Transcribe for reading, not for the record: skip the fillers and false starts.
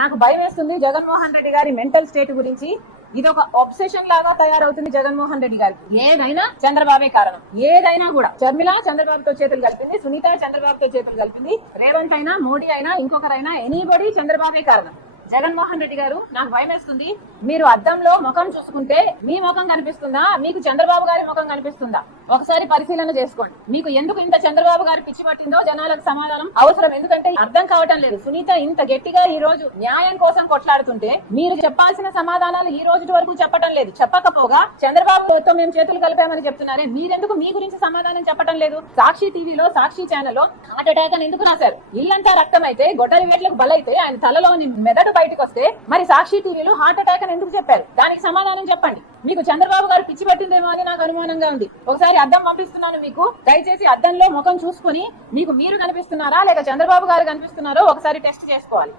నాకు భయం వేస్తుంది జగన్మోహన్ రెడ్డి గారి మెంటల్ స్టేట్ గురించి. ఇది ఒక ఆబ్సెషన్ లాగా తయారవుతుంది జగన్మోహన్ రెడ్డి గారికి. ఏదైనా చంద్రబాబే కారణం, ఏదైనా కూడా. షర్మిల చంద్రబాబుతో చేతులు కలిపింది, సునీత చంద్రబాబుతో చేతులు కలిపింది, రేవంత్ అయినా మోడీ అయినా ఇంకొకరైనా ఎనీబడి చంద్రబాబే కారణం. జగన్మోహన్ రెడ్డి గారు నాకు భయం వేస్తుంది. మీరు అద్దంలో ముఖం చూసుకుంటే మీ ముఖం కనిపిస్తుందా, మీకు చంద్రబాబు గారి ముఖం కనిపిస్తుందా? ఒకసారి పరిశీలన చేసుకోండి. మీకు ఎందుకు ఇంత చంద్రబాబు గారి పిచ్చి పట్టిందో జనాలకు సమాధానం అవసరం. ఎందుకంటే అర్థం కావటం లేదు. సునీత ఇంత గట్టిగా ఈ రోజు న్యాయం కోసం కొట్లాడుతుంటే మీరు చెప్పాల్సిన సమాధానాలు ఈ రోజు వరకు చెప్పటం లేదు. చెప్పకపోగా చంద్రబాబుతో మేము చేతులు కలిపామని చెప్తున్నారే, మీరెందుకు మీ గురించి సమాధానం చెప్పటం లేదు? సాక్షి టీవీలో, సాక్షి ఛానల్లో హార్ట్ అటాక్ అని ఎందుకు రాశారు? ఇల్లంతా రక్తం అయితే, గొడ్డలి వేట్లకు బలైతే ఆయన తలలోని మెదడు బయటకు వస్తే మరి సాక్షి టీవీలో హార్ట్ అటాక్ అని ఎందుకు చెప్పారు? దానికి సమాధానం చెప్పండి. మీకు చంద్రబాబు గారు పిచ్చి పట్టిందేమో అని నాకు అనుమానంగా ఉంది. ఒకసారి అద్దం పంపిస్తున్నాను మీకు, దయచేసి అద్దంలో ముఖం చూసుకుని మీకు మీరు కనిపిస్తున్నారా లేక చంద్రబాబు గారు కనిపిస్తున్నారో ఒకసారి టెస్ట్ చేసుకోవాలి.